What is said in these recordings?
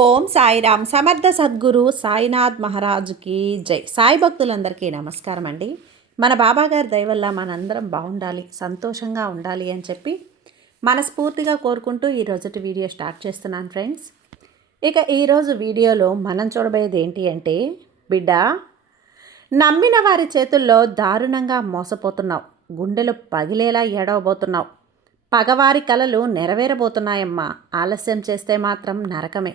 ఓం సాయిరామ్. సమర్థ సద్గురు సాయినాథ్ మహారాజుకి జై. సాయి భక్తులందరికీ నమస్కారం అండి. మన బాబాగారి దయ వల్ల మనందరం బాగుండాలి, సంతోషంగా ఉండాలి అని చెప్పి మనస్ఫూర్తిగా కోరుకుంటూ ఈరోజుటి వీడియో స్టార్ట్ చేస్తున్నాను ఫ్రెండ్స్. ఇక ఈరోజు వీడియోలో మనం చూడబోయేది ఏంటి అంటే, బిడ్డ, నమ్మిన వారి చేతుల్లో దారుణంగా మోసపోతున్నావు, గుండెలు పగిలేలా ఏడవబోతున్నావు, పగవారి కలలు నెరవేరబోతున్నాయమ్మా. ఆలస్యం చేస్తే మాత్రం నరకమే.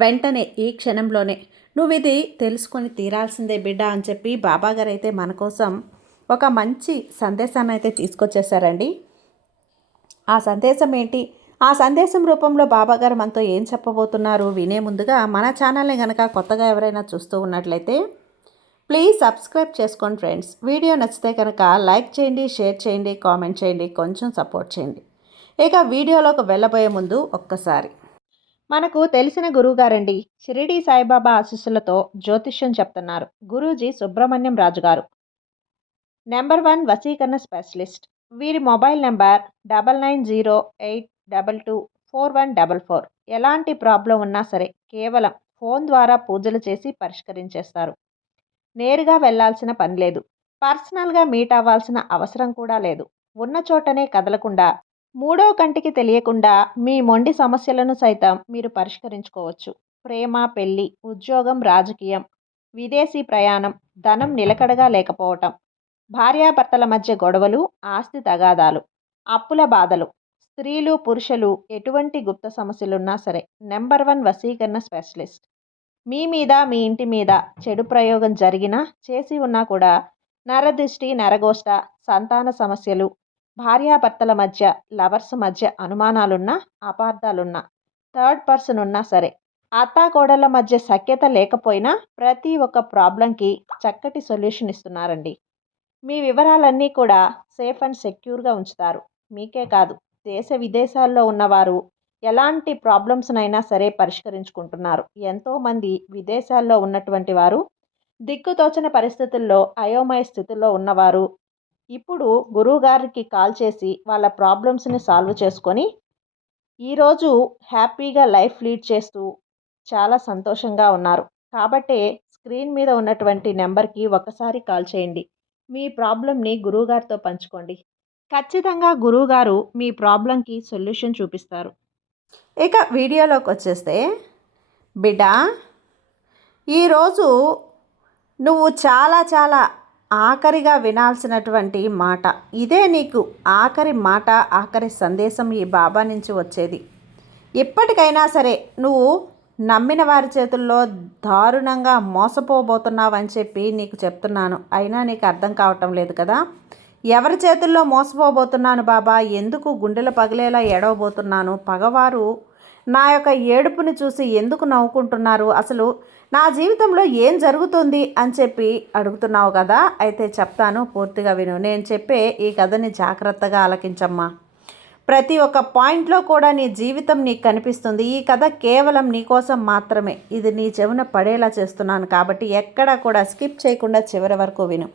వెంటనే ఈ క్షణంలోనే నువ్వు ఇది తెలుసుకొని తీరాల్సిందే బిడ్డ అని చెప్పి బాబాగారు అయితే మన కోసం ఒక మంచి సందేశాన్ని అయితే తీసుకొచ్చేసారండి. ఆ సందేశం ఏంటి, ఆ సందేశం రూపంలో బాబాగారు మనతో ఏం చెప్పబోతున్నారు వినే ముందుగా మన ఛానల్ని కనుక కొత్తగా ఎవరైనా చూస్తూ ఉన్నట్లయితే ప్లీజ్ సబ్స్క్రైబ్ చేసుకోండి ఫ్రెండ్స్. వీడియో నచ్చితే కనుక లైక్ చేయండి, షేర్ చేయండి, కామెంట్ చేయండి, కొంచెం సపోర్ట్ చేయండి. ఇక వీడియోలోకి వెళ్ళబోయే ముందు ఒక్కసారి మనకు తెలిసిన గురువుగారండి, షిరిడి సాయిబాబా ఆశీస్సులతో జ్యోతిష్యం చెప్తున్నారు గురూజీ సుబ్రహ్మణ్యం రాజు గారు, నెంబర్ 1 వశీకరణ స్పెషలిస్ట్. వీరి మొబైల్ నెంబర్ 9908224144. ఎలాంటి ప్రాబ్లం ఉన్నా సరే కేవలం ఫోన్ ద్వారా పూజలు చేసి పరిష్కరించేస్తారు. నేరుగా వెళ్లాల్సిన పని లేదు, పర్సనల్గా మీట్ అవ్వాల్సిన అవసరం కూడా లేదు. ఉన్న చోటనే కదలకుండా, మూడో కంటికి తెలియకుండా మీ మొండి సమస్యలను సైతం మీరు పరిష్కరించుకోవచ్చు. ప్రేమ, పెళ్లి, ఉద్యోగం, రాజకీయం, విదేశీ ప్రయాణం, ధనం నిలకడగా లేకపోవటం, భార్యాభర్తల మధ్య గొడవలు, ఆస్తి తగాదాలు, అప్పుల బాధలు, స్త్రీలు పురుషులు ఎటువంటి గుప్త సమస్యలున్నా సరే నెంబర్ 1 వశీకరణ స్పెషలిస్ట్. మీ మీద, మీ ఇంటి మీద చెడు ప్రయోగం జరిగినా, చేసి ఉన్నా కూడా నరదృష్టి, నరగోష్ట, సంతాన సమస్యలు, భార్యాభర్తల మధ్య, లవర్స్ మధ్య అనుమానాలున్నా, అపార్థాలున్నా, థర్డ్ పర్సన్ ఉన్నా సరే, అత్తాకోడళ్ళ మధ్య సఖ్యత లేకపోయినా ప్రతి ఒక్క ప్రాబ్లంకి చక్కటి సొల్యూషన్ ఇస్తున్నారండి. మీ వివరాలన్నీ కూడా సేఫ్ అండ్ సెక్యూర్గా ఉంచుతారు. మీకే కాదు, దేశ విదేశాల్లో ఉన్నవారు ఎలాంటి ప్రాబ్లమ్స్నైనా సరే పరిష్కరించుకుంటున్నారు. ఎంతోమంది విదేశాల్లో ఉన్నటువంటి వారు, దిక్కుతోచని పరిస్థితుల్లో అయోమయ స్థితిలో ఉన్నవారు ఇప్పుడు గురువుగారికి కాల్ చేసి వాళ్ళ ప్రాబ్లమ్స్ని సాల్వ్ చేసుకొని ఈరోజు హ్యాపీగా లైఫ్ లీడ్ చేస్తూ చాలా సంతోషంగా ఉన్నారు. కాబట్టే స్క్రీన్ మీద ఉన్నటువంటి నెంబర్కి ఒకసారి కాల్ చేయండి. మీ ప్రాబ్లంని గురువుగారితో పంచుకోండి. ఖచ్చితంగా గురువుగారు మీ ప్రాబ్లంకి సొల్యూషన్ చూపిస్తారు. ఇక వీడియోలోకి వచ్చేస్తే, బిడ్డ, ఈరోజు నువ్వు చాలా ఆఖరిగా వినాల్సినటువంటి మాట ఇదే. నీకు ఆఖరి మాట, ఆఖరి సందేశం ఈ బాబా నుంచి వచ్చేది. ఇప్పటికైనా సరే నువ్వు నమ్మిన వారి చేతుల్లో దారుణంగా మోసపోబోతున్నావని చెప్పి నీకు చెప్తున్నాను. అయినా నీకు అర్థం కావటం లేదు కదా. ఎవరి చేతుల్లో మోసపోబోతున్నాను బాబా, ఎందుకు గుండెలు పగిలేలా ఏడవబోతున్నాను, పగవారు నా యొక్క ఏడుపుని చూసి ఎందుకు నవ్వుకుంటున్నారు, అసలు నా జీవితంలో ఏం జరుగుతుంది అని చెప్పి అడుగుతున్నావు కదా. అయితే చెప్తాను, పూర్తిగా విను. నేను చెప్పే ఈ కథని జాగ్రత్తగా ఆలకించమ్మా. ప్రతి ఒక్క పాయింట్లో కూడా నీ జీవితం నీకు కనిపిస్తుంది. ఈ కథ కేవలం నీ కోసం మాత్రమే. ఇది నీ చెవున పడేలా చేస్తున్నాను కాబట్టి ఎక్కడా కూడా స్కిప్ చేయకుండా చివరి వరకు విను.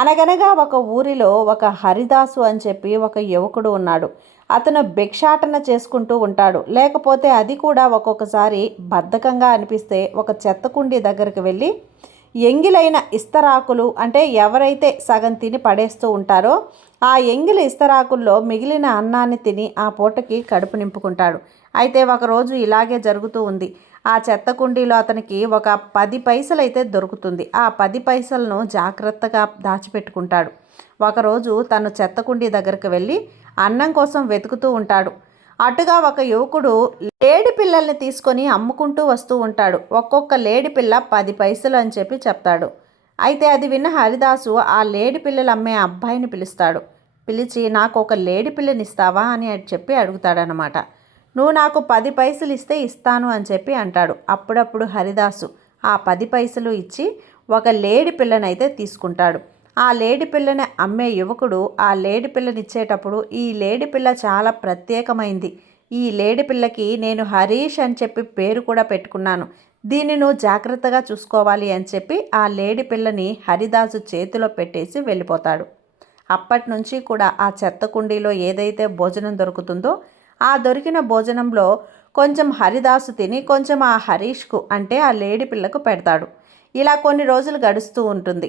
అనగనగా ఒక ఊరిలో ఒక హరిదాసు అని చెప్పి ఒక యువకుడు ఉన్నాడు. అతను భిక్షాటన చేసుకుంటూ ఉంటాడు. లేకపోతే అది కూడా ఒక్కొక్కసారి బద్ధకంగా అనిపిస్తే ఒక చెత్త కుండీ దగ్గరికి వెళ్ళి ఎంగిలైన ఇస్తరాకులు, అంటే ఎవరైతే సగం తిని పడేస్తూ ఉంటారో ఆ ఎంగిలి ఇస్తరాకుల్లో మిగిలిన అన్నాన్ని తిని ఆ పూటకి కడుపు నింపుకుంటాడు. అయితే ఒకరోజు ఇలాగే జరుగుతూ ఉంది. ఆ చెత్త కుండీలో అతనికి ఒక 10 పైసలు అయితే దొరుకుతుంది. ఆ 10 పైసలను జాగ్రత్తగా దాచిపెట్టుకుంటాడు. ఒకరోజు తను చెత్త కుండీ దగ్గరికి వెళ్ళి అన్నం కోసం వెతుకుతూ ఉంటాడు. అటుగా ఒక యువకుడు లేడి పిల్లల్ని తీసుకొని అమ్ముకుంటూ వస్తూ ఉంటాడు. ఒక్కొక్క లేడి పిల్ల 10 పైసలు అని చెప్పి చెప్తాడు. అయితే అది విన్న హరిదాసు ఆ లేడి పిల్లలు అమ్మే అబ్బాయిని పిలుస్తాడు. పిలిచి, నాకు ఒక లేడి పిల్లని ఇస్తావా అని చెప్పి అడుగుతాడనమాట. నువ్వు నాకు 10 పైసలు ఇస్తే ఇస్తాను అని చెప్పి అంటాడు. అప్పుడప్పుడు హరిదాసు ఆ 10 పైసలు ఇచ్చి ఒక లేడి పిల్లనైతే తీసుకుంటాడు. ఆ లేడి పిల్లని అమ్మే యువకుడు ఆ లేడి పిల్లనిచ్చేటప్పుడు, ఈ లేడి పిల్ల చాలా ప్రత్యేకమైంది, ఈ లేడి పిల్లకి నేను హరీష్ అని చెప్పి పేరు కూడా పెట్టుకున్నాను, దీన్ని నువ్వు జాగ్రత్తగా చూసుకోవాలి అని చెప్పి ఆ లేడి పిల్లని హరిదాసు చేతిలో పెట్టేసి వెళ్ళిపోతాడు. అప్పటి నుంచి కూడా ఆ చెత్త కుండీలో ఏదైతే భోజనం దొరుకుతుందో ఆ దొరికిన భోజనంలో కొంచెం హరిదాసు తిని కొంచెం ఆ హరీష్కు అంటే ఆ లేడి పిల్లకు పెడతాడు. ఇలా కొన్ని రోజులు గడుస్తూ ఉంటుంది.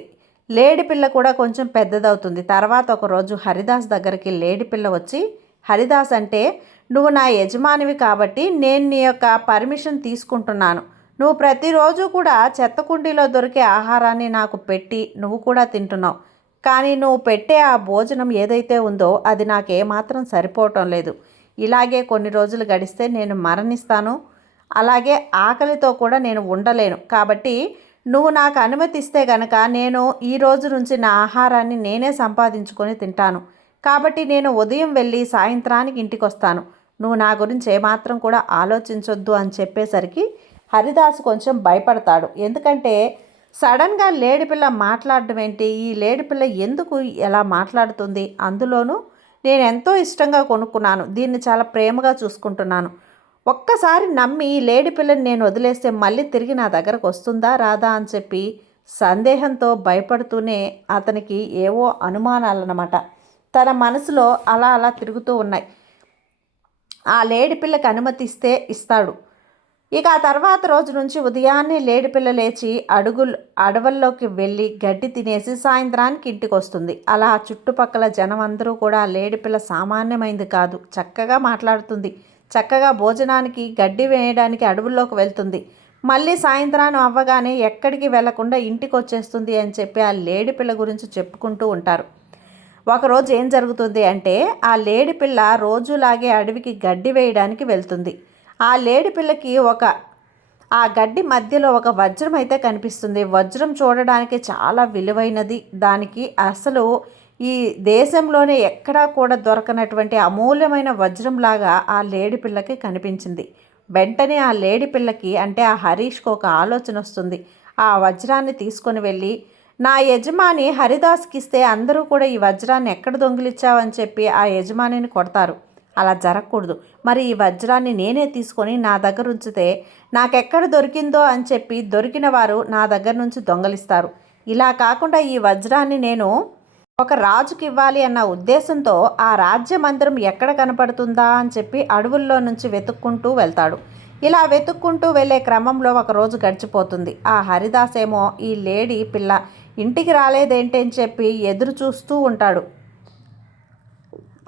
లేడి పిల్ల కూడా కొంచెం పెద్దదవుతుంది. తర్వాత ఒకరోజు హరిదాస్ దగ్గరికి లేడి పిల్ల వచ్చి, హరిదాస్ అంటే నువ్వు నా యజమానివి కాబట్టి నేను నీ యొక్క పర్మిషన్ తీసుకుంటున్నాను. నువ్వు ప్రతిరోజు కూడా చెత్త కుండీలో దొరికే ఆహారాన్ని నాకు పెట్టి నువ్వు కూడా తింటున్నావు. కానీ నువ్వు పెట్టే ఆ భోజనం ఏదైతే ఉందో అది నాకేమాత్రం సరిపోవటం లేదు. ఇలాగే కొన్ని రోజులు గడిస్తే నేను మరణిస్తాను. అలాగే ఆకలితో కూడా నేను ఉండలేను. కాబట్టి నువ్వు నాకు అనుమతిస్తే గనక నేను ఈ రోజు నుంచి నా ఆహారాన్ని నేనే సంపాదించుకొని తింటాను. కాబట్టి నేను ఉదయం వెళ్ళి సాయంత్రానికి ఇంటికి వస్తాను. నువ్వు నా గురించి ఏమాత్రం కూడా ఆలోచించొద్దు అని చెప్పేసరికి హరిదాసు కొంచెం భయపడతాడు. ఎందుకంటే సడన్గా లేడిపిల్ల మాట్లాడడం ఏంటి, ఈ లేడిపిల్ల ఎందుకు ఎలా మాట్లాడుతుంది, అందులోనూ నేను ఎంతో ఇష్టంగా కొనుక్కున్నాను, దీన్ని చాలా ప్రేమగా చూసుకుంటున్నాను, ఒక్కసారి నమ్మి ఈ లేడి పిల్లని నేను వదిలేస్తే మళ్ళీ తిరిగి నా దగ్గరకు వస్తుందా రాదా అని చెప్పి సందేహంతో భయపడుతూనే అతనికి ఏవో అనుమానాలన్నమాట తన మనసులో అలా అలా తిరుగుతూ ఉన్నాయి. ఆ లేడి పిల్లకి అనుమతిస్తే ఇస్తాడు. ఇక ఆ తర్వాత రోజు నుంచి ఉదయాన్నే లేడిపిల్ల లేచి అడవుల్లోకి వెళ్ళి గడ్డి తినేసి సాయంత్రానికి ఇంటికి వస్తుంది. అలా చుట్టుపక్కల జనం అందరూ కూడా లేడిపిల్ల సామాన్యమైంది కాదు, చక్కగా మాట్లాడుతుంది, చక్కగా భోజనానికి గడ్డి వేయడానికి అడవుల్లోకి వెళ్తుంది, మళ్ళీ సాయంత్రాన్ని అవ్వగానే ఎక్కడికి వెళ్లకుండా ఇంటికి వచ్చేస్తుంది అని చెప్పి ఆ లేడిపిల్ల గురించి చెప్పుకుంటూ ఉంటారు. ఒకరోజు ఏం జరుగుతుంది అంటే ఆ లేడిపిల్ల రోజులాగే అడవికి గడ్డి వేయడానికి వెళ్తుంది. ఆ లేడి పిల్లకి ఆ గడ్డి మధ్యలో ఒక వజ్రం అయితే కనిపిస్తుంది. వజ్రం చూడడానికి చాలా విలువైనది. దానికి అసలు ఈ దేశంలోనే ఎక్కడా కూడా దొరకనటువంటి అమూల్యమైన వజ్రంలాగా ఆ లేడి పిల్లకి కనిపించింది. వెంటనే ఆ లేడి పిల్లకి అంటే ఆ హరీష్కి ఒక ఆలోచన వస్తుంది. ఆ వజ్రాన్ని తీసుకొని వెళ్ళి నా యజమాని హరిదాస్కి ఇస్తే అందరూ కూడా ఈ వజ్రాన్ని ఎక్కడ దొంగిలించావని చెప్పి ఆ యజమానిని కొడతారు. అలా జరగకూడదు. మరి ఈ వజ్రాన్ని నేనే తీసుకొని నా దగ్గర ఉంచితే నాకెక్కడ దొరికిందో అని చెప్పి దొరికిన వారు నా దగ్గర నుంచి దొంగలిస్తారు. ఇలా కాకుండా ఈ వజ్రాన్ని నేను ఒక రాజుకి ఇవ్వాలి అన్న ఉద్దేశంతో ఆ రాజ్య మందిరం ఎక్కడ కనపడుతుందా అని చెప్పి అడవుల్లో నుంచి వెతుక్కుంటూ వెళ్తాడు. ఇలా వెతుక్కుంటూ వెళ్ళే క్రమంలో ఒకరోజు గడిచిపోతుంది. ఆ హరిదాస్ ఏమో ఈ లేడీ పిల్ల ఇంటికి రాలేదేంటి అని చెప్పి ఎదురు చూస్తూ ఉంటాడు.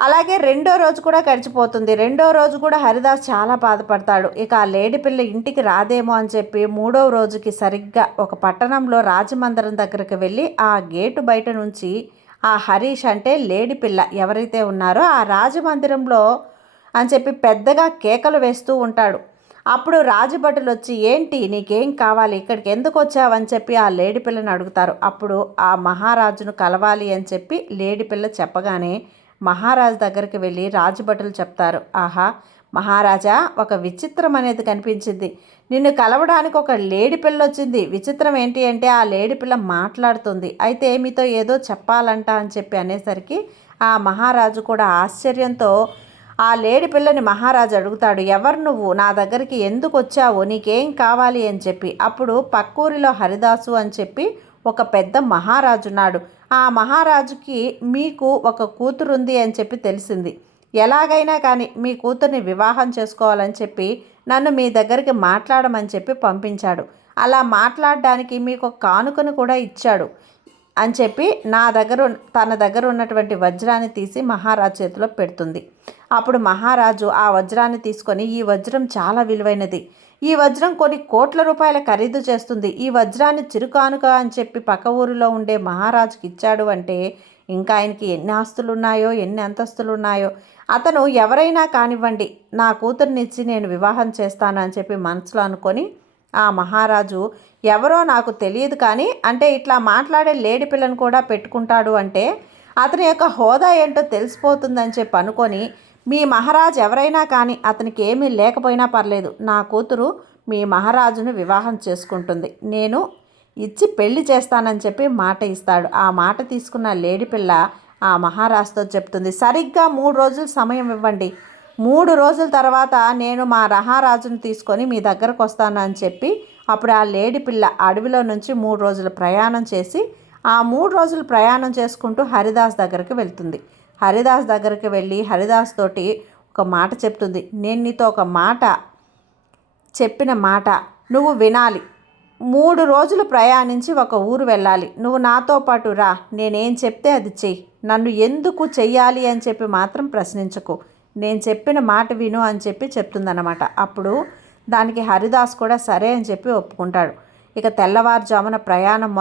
అలాగే రెండో రోజు కూడా గడిచిపోతుంది. రెండో రోజు కూడా హరిదాస్ చాలా బాధపడతాడు. ఇక ఆ లేడి పిల్ల ఇంటికి రాదేమో అని చెప్పి మూడవ రోజుకి సరిగ్గా ఒక పట్టణంలో రాజమందిరం దగ్గరికి వెళ్ళి ఆ గేటు బయట నుంచి ఆ హరీష్ అంటే లేడి పిల్ల ఎవరైతే ఉన్నారో ఆ రాజమందిరంలో అని చెప్పి పెద్దగా కేకలు వేస్తూ ఉంటాడు. అప్పుడు రాజభటులు వచ్చి ఏంటి నీకేం కావాలి, ఇక్కడికి ఎందుకు వచ్చావని చెప్పి ఆ లేడి పిల్లని అడుగుతారు. అప్పుడు ఆ మహారాజును కలవాలి అని చెప్పి లేడి పిల్ల చెప్పగానే మహారాజు దగ్గరికి వెళ్ళి రాజభటులు చెప్తారు, ఆహా మహారాజా, ఒక విచిత్రం అనేది కనిపించింది. నిన్ను కలవడానికి ఒక లేడి పిల్ల వచ్చింది. విచిత్రం ఏంటి అంటే ఆ లేడి పిల్ల మాట్లాడుతుంది. అయితే మీతో ఏదో చెప్పాలంట అని చెప్పి అనేసరికి ఆ మహారాజు కూడా ఆశ్చర్యంతో ఆ లేడి పిల్లని మహారాజు అడుగుతాడు, ఎవరు నువ్వు, నా దగ్గరికి ఎందుకు వచ్చావు, నీకేం కావాలి అని చెప్పి. అప్పుడు పక్కూరిలో హరిదాసు అని చెప్పి ఒక పెద్ద మహారాజు ఉన్నాడు. ఆ మహారాజుకి మీకు ఒక కూతురుంది అని చెప్పి తెలిసింది. ఎలాగైనా కానీ మీ కూతుర్ని వివాహం చేసుకోవాలని చెప్పి నన్ను మీ దగ్గరికి మాట్లాడమని చెప్పి పంపించాడు. అలా మాట్లాడడానికి మీకు ఒక కానుకను కూడా ఇచ్చాడు అని చెప్పి తన దగ్గర ఉన్నటువంటి వజ్రాన్ని తీసి మహారాజు చేతిలో పెడుతుంది. అప్పుడు మహారాజు ఆ వజ్రాన్ని తీసుకొని, ఈ వజ్రం చాలా విలువైనది, ఈ వజ్రం కొన్ని కోట్ల రూపాయల ఖరీదు చేస్తుంది, ఈ వజ్రాన్ని చిరుకానుక అని చెప్పి పక్క ఊరిలో ఉండే మహారాజుకి ఇచ్చాడు అంటే ఇంకా ఆయనకి ఎన్ని ఆస్తులు ఉన్నాయో ఎన్ని అంతస్తులు ఉన్నాయో. అతను ఎవరైనా కానివ్వండి నా కూతుర్నిచ్చి నేను వివాహం చేస్తాను అని చెప్పి మనసులో అనుకొని ఆ మహారాజు ఎవరో నాకు తెలియదు కానీ అంటే ఇట్లా మాట్లాడే లేడి పిల్లను కూడా పెట్టుకుంటాడు అంటే అతని యొక్క హోదా ఏంటో తెలిసిపోతుందని చెప్పి అనుకొని, మీ మహారాజు ఎవరైనా కానీ అతనికి ఏమీ లేకపోయినా పర్లేదు, నా కూతురు మీ మహారాజును వివాహం చేసుకుంటుంది, నేను ఇచ్చి పెళ్లి చేస్తానని చెప్పి మాట ఇస్తాడు. ఆ మాట తీసుకున్న లేడి పిల్ల ఆ మహారాజుతో చెప్తుంది, సరిగ్గా 3 రోజులు సమయం ఇవ్వండి, 3 రోజుల తర్వాత నేను మా మహారాజును తీసుకొని మీ దగ్గరకు వస్తాను అని చెప్పి అప్పుడు ఆ లేడి పిల్ల అడవిలో నుంచి 3 రోజులు ప్రయాణం చేసి ఆ 3 రోజులు ప్రయాణం చేసుకుంటూ హరిదాస్ దగ్గరికి వెళ్తుంది. హరిదాస్ దగ్గరికి వెళ్ళి హరిదాస్ తోటి ఒక మాట చెప్తుంది, నేను నీతో ఒక మాట చెప్పిన మాట నువ్వు వినాలి. 3 రోజులు ప్రయాణించి ఒక ఊరు వెళ్ళాలి. నువ్వు నాతో పాటు రా. నేనేం చెప్తే అది చెయ్యి. నన్ను ఎందుకు చెయ్యాలి అని చెప్పి మాత్రం ప్రశ్నించకు. నేను చెప్పిన మాట విను అని చెప్పి చెప్తుందన్నమాట. అప్పుడు దానికి హరిదాస్ కూడా సరే అని చెప్పి ఒప్పుకుంటాడు. ఇక తెల్లవారుజామున ప్రయాణం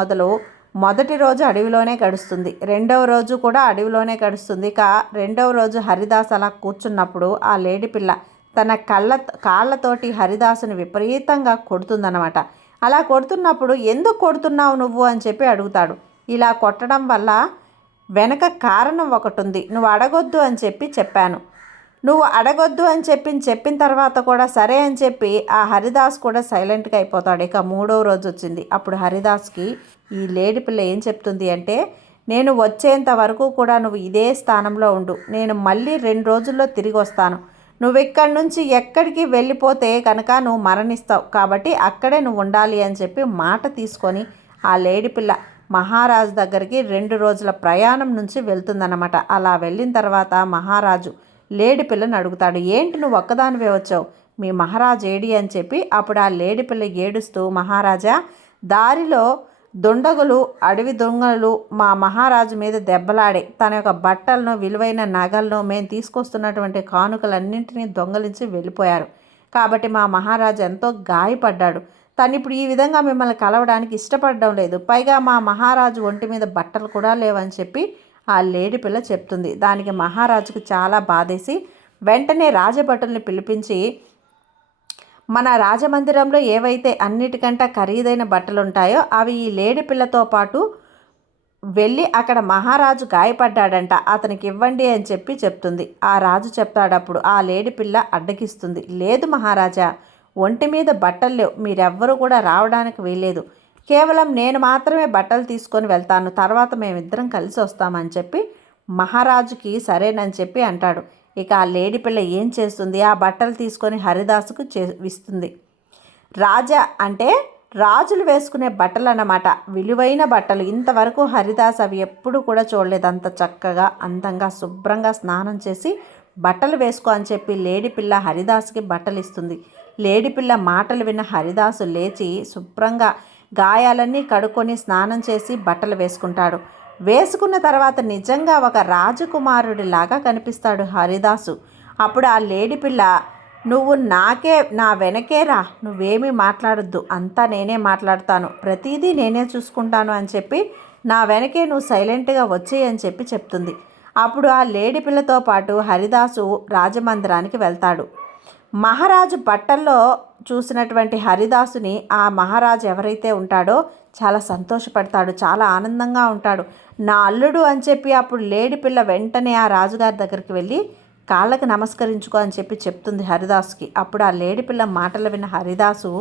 మొదటి రోజు అడవిలోనే గడుస్తుంది. రెండవ రోజు కూడా అడవిలోనే గడుస్తుంది. ఇక రెండవ రోజు హరిదాస్ అలా కూర్చున్నప్పుడు ఆ లేడి పిల్ల తన కాళ్ళతోటి హరిదాసుని విపరీతంగా కొడుతుందన్నమాట. అలా కొడుతున్నప్పుడు ఎందుకు కొడుతున్నావు నువ్వు అని చెప్పి అడుగుతాడు. ఇలా కొట్టడం వల్ల వెనక కారణం ఒకటి ఉంది. నువ్వు అడగొద్దు అని చెప్పి చెప్పాను. నువ్వు అడగొద్దు అని చెప్పిన తర్వాత కూడా సరే అని చెప్పి ఆ హరిదాస్ కూడా సైలెంట్గా అయిపోతాడు. ఇక 3వ రోజు వచ్చింది. అప్పుడు హరిదాస్కి ఈ లేడి పిల్ల ఏం చెప్తుంది అంటే, నేను వచ్చేంత వరకు కూడా నువ్వు ఇదే స్థానంలో ఉండు. నేను మళ్ళీ 2 రోజుల్లో తిరిగి వస్తాను. నువ్వు ఇక్కడి నుంచి ఎక్కడికి వెళ్ళిపోతే కనుక నువ్వు మరణిస్తావు. కాబట్టి అక్కడే నువ్వు ఉండాలి అని చెప్పి మాట తీసుకొని ఆ లేడి పిల్ల మహారాజు దగ్గరికి 2 రోజుల ప్రయాణం నుంచి వెళ్తుందన్నమాట. అలా వెళ్ళిన తర్వాత మహారాజు లేడి పిల్లని అడుగుతాడు, ఏంటి నువ్వు ఒక్కదానివే వచ్చావు, మీ మహారాజు ఏడి అని చెప్పి. అప్పుడు ఆ లేడి పిల్ల ఏడుస్తూ, మహారాజా, దారిలో దుండగులు, అడవి దొంగలు మా మహారాజు మీద దెబ్బలాడే తన యొక్క బట్టలను, విలువైన నగలను, మేము తీసుకొస్తున్నటువంటి కానుకలన్నింటినీ దొంగలించి వెళ్ళిపోయారు. కాబట్టి మా మహారాజు ఎంతో గాయపడ్డాడు. తను ఇప్పుడు ఈ విధంగా మిమ్మల్ని కలవడానికి ఇష్టపడడం లేదు. పైగా మా మహారాజు ఒంటి మీద బట్టలు కూడా లేవని చెప్పి ఆ లేడి పిల్ల చెప్తుంది. దానికి మహారాజుకు చాలా బాధేసి వెంటనే రాజభటుల్ని పిలిపించి, మన రాజమందిరంలో ఏవైతే అన్నిటికంటే ఖరీదైన బట్టలు ఉంటాయో అవి ఈ లేడి పిల్లతో పాటు వెళ్ళి అక్కడ మహారాజు గాయపడ్డాడంట, అతనికి ఇవ్వండి అని చెప్పి చెప్తుంది. ఆ రాజు చెప్తాడు. అప్పుడు ఆ లేడి పిల్ల అడ్డగిస్తుంది. లేదు మహారాజా, ఒంటి మీద బట్టలు లేవు, మీరెవ్వరూ కూడా రావడానికి వీల్లేదు. కేవలం నేను మాత్రమే బట్టలు తీసుకొని వెళ్తాను, తర్వాత మేమిద్దరం కలిసి వస్తామని చెప్పి మహారాజుకి సరేనని చెప్పి అంటాడు. ఇక ఆ లేడి పిల్ల ఏం చేస్తుంది, ఆ బట్టలు తీసుకొని హరిదాసుకు ఇస్తుంది. రాజా అంటే రాజులు వేసుకునే బట్టలు అన్నమాట, విలువైన బట్టలు. ఇంతవరకు హరిదాస్ అవి ఎప్పుడు కూడా చూడలేదు. అంత చక్కగా, అందంగా, శుభ్రంగా స్నానం చేసి బట్టలు వేసుకో అని చెప్పి లేడి పిల్ల హరిదాసుకి బట్టలు ఇస్తుంది. లేడిపిల్ల మాటలు విన్న హరిదాసు లేచి శుభ్రంగా గాయాలన్నీ కడుక్కొని స్నానం చేసి బట్టలు వేసుకుంటాడు. వేసుకున్న తర్వాత నిజంగా ఒక రాజకుమారుడిలాగా కనిపిస్తాడు హరిదాసు. అప్పుడు ఆ లేడి పిల్ల, నువ్వు నా వెనకే రా, నువ్వేమీ మాట్లాడొద్దు, అంతా నేనే మాట్లాడతాను, ప్రతిదీ నేనే చూసుకుంటాను అని చెప్పి నా వెనకే నువ్వు సైలెంట్గా వచ్చేయి అని చెప్పి చెప్తుంది. అప్పుడు ఆ లేడి పిల్లతో పాటు హరిదాసు రాజమందిరానికి వెళ్తాడు. మహారాజు బట్టల్లో చూసినటువంటి హరిదాసుని ఆ మహారాజు ఎవరైతే ఉంటాడో చాలా సంతోషపడతాడు, చాలా ఆనందంగా ఉంటాడు. నా అల్లుడు అని చెప్పి అప్పుడు లేడి పిల్ల వెంటనే ఆ రాజుగారి దగ్గరికి వెళ్ళి కాళ్ళకి నమస్కరించుకో అని చెప్పి చెప్తుంది హరిదాసుకి. అప్పుడు ఆ లేడి పిల్ల మాటలు విన్న హరిదాసు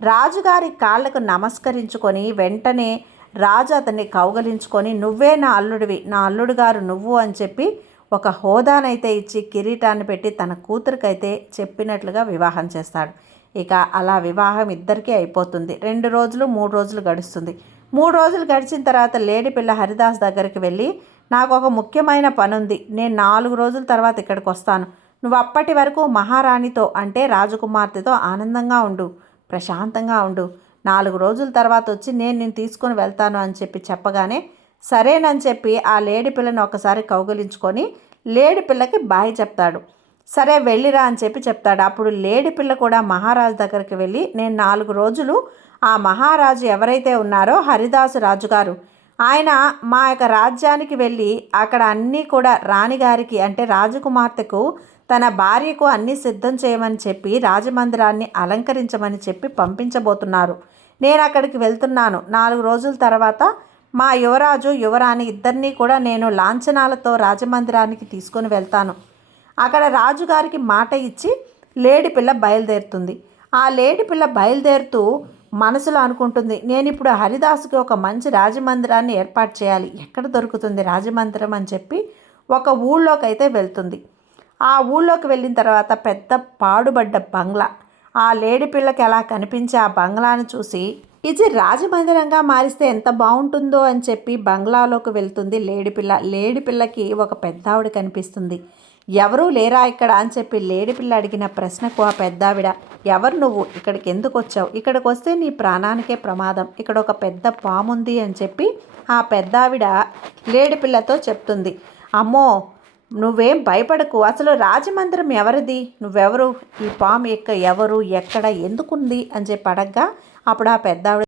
రాజుగారి కాళ్ళకు నమస్కరించుకొని వెంటనే రాజు అతన్ని కౌగలించుకొని, నువ్వే నా అల్లుడివి, నా అల్లుడు గారు నువ్వు అని చెప్పి ఒక హోదానైతే ఇచ్చి కిరీటాన్ని పెట్టి తన కూతురికైతే చెప్పినట్లుగా వివాహం చేస్తాడు. ఇక అలా వివాహం ఇద్దరికీ అయిపోతుంది. 2 రోజులు 3 రోజులు గడుస్తుంది. 3 రోజులు గడిచిన తర్వాత లేడి పిల్ల హరిదాస్ దగ్గరికి వెళ్ళి, నాకు ఒక ముఖ్యమైన పని ఉంది, నేను 4 రోజుల తర్వాత ఇక్కడికి వస్తాను, నువ్వు అప్పటి వరకు మహారాణితో అంటే రాజకుమార్తెతో ఆనందంగా ఉండు, ప్రశాంతంగా ఉండు, 4 రోజుల తర్వాత వచ్చి నేను తీసుకొని వెళ్తాను అని చెప్పి చెప్పగానే సరేనని చెప్పి ఆ లేడి పిల్లని ఒకసారి కౌగిలించుకొని లేడి పిల్లకి బాయ్ చెప్తాడు. సరే వెళ్ళిరా అని చెప్పి చెప్తాడు. అప్పుడు లేడి పిల్ల కూడా మహారాజు దగ్గరికి వెళ్ళి, నేను 4 రోజులు ఆ మహారాజు ఎవరైతే ఉన్నారో హరిదాసు రాజుగారు, ఆయన మా యొక్క రాజ్యానికి వెళ్ళి అక్కడ అన్నీ కూడా రాణిగారికి అంటే రాజకుమార్తెకు తన భార్యకు అన్నీ సిద్ధం చేయమని చెప్పి రాజమందిరాన్ని అలంకరించమని చెప్పి పంపించబోతున్నారు. నేను అక్కడికి వెళ్తున్నాను. 4 రోజుల తర్వాత మా యువరాజు యువరాణి ఇద్దరినీ కూడా నేను లాంఛనాలతో రాజమందిరానికి తీసుకొని వెళ్తాను. అక్కడ రాజుగారికి మాట ఇచ్చి లేడి పిల్ల బయలుదేరుతుంది. ఆ లేడి పిల్ల బయలుదేరుతూ మనసులో అనుకుంటుంది, నేను ఇప్పుడు హరిదాసుకి ఒక మంచి రాజమందిరాన్ని ఏర్పాటు చేయాలి, ఎక్కడ దొరుకుతుంది రాజమందిరం అని చెప్పి ఒక ఊళ్ళోకి అయితే వెళ్తుంది. ఆ ఊళ్ళోకి వెళ్ళిన తర్వాత పెద్ద పాడుబడ్డ బంగ్లా, ఆ లేడి పిల్లకి ఎలా కనిపించి ఆ బంగ్లాను చూసి ఇది రాజమందిరంగా మారిస్తే ఎంత బాగుంటుందో అని చెప్పి బంగ్లాలోకి వెళ్తుంది లేడిపిల్ల. లేడిపిల్లకి ఒక పెద్దావిడ కనిపిస్తుంది. ఎవరూ లేరా ఇక్కడ అని చెప్పి లేడిపిల్ల అడిగిన ప్రశ్నకు ఆ పెద్దావిడ, ఎవరు నువ్వు, ఇక్కడికి ఎందుకు వచ్చావు, ఇక్కడికి వస్తే నీ ప్రాణానికే ప్రమాదం, ఇక్కడ ఒక పెద్ద పాముంది అని చెప్పి ఆ పెద్దావిడ లేడిపిల్లతో చెప్తుంది. అమ్మో, నువ్వేం భయపడకు, అసలు రాజమందిరం ఎవరిది, నువ్వెవరు, ఈ పాము ఎవరు, ఎక్కడ, ఎందుకుంది అని చెప్పి అడగ్గా అప్పుడు ఆ పెద్దావిడ